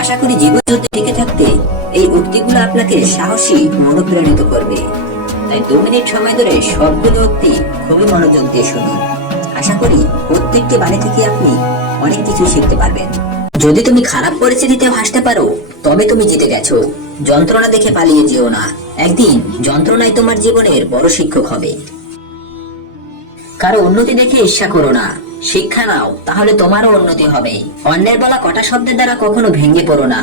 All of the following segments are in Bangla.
আশা করি জীবন যুদ্ধে টিকে থাকতে এই উক্তিগুলো আপনাকে সাহসী অনুপ্রাণিত করবে। তাই 2 মিনিট সময় ধরে সবগুলো উক্তি খুবই মনোযোগ দিয়ে শুনুন। আশা করি প্রত্যেকটি বাণী থেকে আপনি অনেক কিছু শিখতে পারবেন। যদি তুমি খারাপ পরিস্থিতিতে হাসতে পারো তবে তুমি জিতে গেছো। যন্ত্রণা দেখে পালিয়ে যেও না, একদিন যন্ত্রণাই তোমার জীবনের বড় শিক্ষক হবে। কারো উন্নতি দেখে ঈর্ষা করো না, শিক্ষা নাও, তাহলে তোমারও উন্নতি হবে। অন্যের বলা কটা শব্দের দ্বারা কখনো ভেঙে পড়ো না,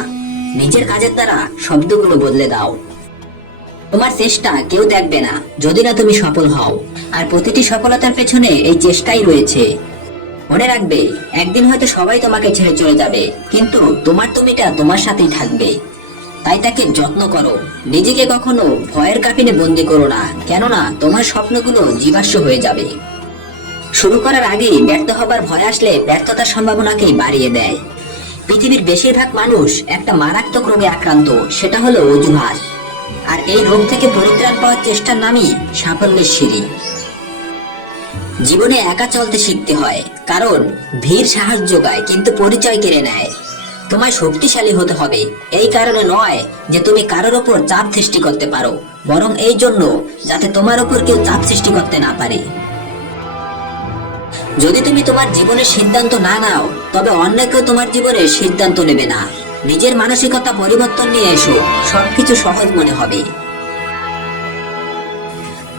নিজের কাজের দ্বারা শব্দগুলো বদলে দাও। তোমার চেষ্টা কেউ দেখবে না যদি না তুমি সফল হও, আর প্রতিটি সফলতার পেছনে এই চেষ্টাই রয়েছে। মনে রাখবে, একদিন হয়তো সবাই তোমাকে ছেড়ে চলে যাবে, কিন্তু তোমার তুমিটা তোমার সাথেই থাকবে। তাই তাকে যত্ন করো, নিজেকে কখনো ভয়ের কাফিনে বন্দি করো না, কেননা তোমার স্বপ্নগুলো জীবাশ্ম হয়ে যাবে। শুরু করার আগেই ব্যর্থ হবার ভয় আসলে ব্যর্থতার সম্ভাবনাকেই বাড়িয়ে দেয়। পৃথিবীর বেশিরভাগ মানুষ একটা মারাত্মক রোগে আক্রান্ত, সেটা হলো অজুহাত। আর এই রোগ থেকে পরিত্রাণ পাওয়ার চেষ্টার নামই সাফল্যের সিঁড়ি। জীবনে একা চলতে শিখতে হয়, কারণ ভিড় সাহস যোগায় কিন্তু পরিচয় কেড়ে নেয়। তোমায় শক্তিশালী হতে হবে এই কারণে নয় যে তুমি কারোর ওপর চাপ সৃষ্টি করতে পারো, বরং এই জন্য যাতে তোমার ওপর কেউ চাপ সৃষ্টি করতে না পারে। যদি তুমি তোমার জীবনের সিদ্ধান্ত না নাও, তবে অন্য কেউ তোমার জীবনের সিদ্ধান্ত নেবে না। নিজের মানসিকতা পরিবর্তন নিয়ে এসো, সবকিছু সহজ মনে হবে।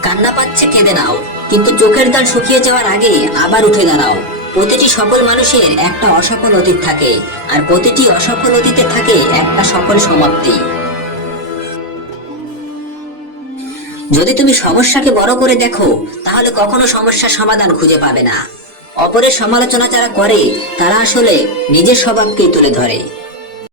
কান্না পাচ্ছে কেঁদে নাও, কিন্তু চোখের জল শুকিয়ে যাওয়ার আগে আবার উঠে দাঁড়াও। প্রতিটি সফল মানুষের একটা অসফল অতীত থাকে, আর প্রতিটি অসফল অতীতে থাকে একটা সফল সমাপ্তি। যদি তুমি সমস্যাকে বড় করে দেখো, তাহলে কখনো সমস্যার সমাধান খুঁজে পাবে না। অপরের সমালোচনা যারা করে তারা আসলে নিজের স্বভাবকেই তুলে ধরে।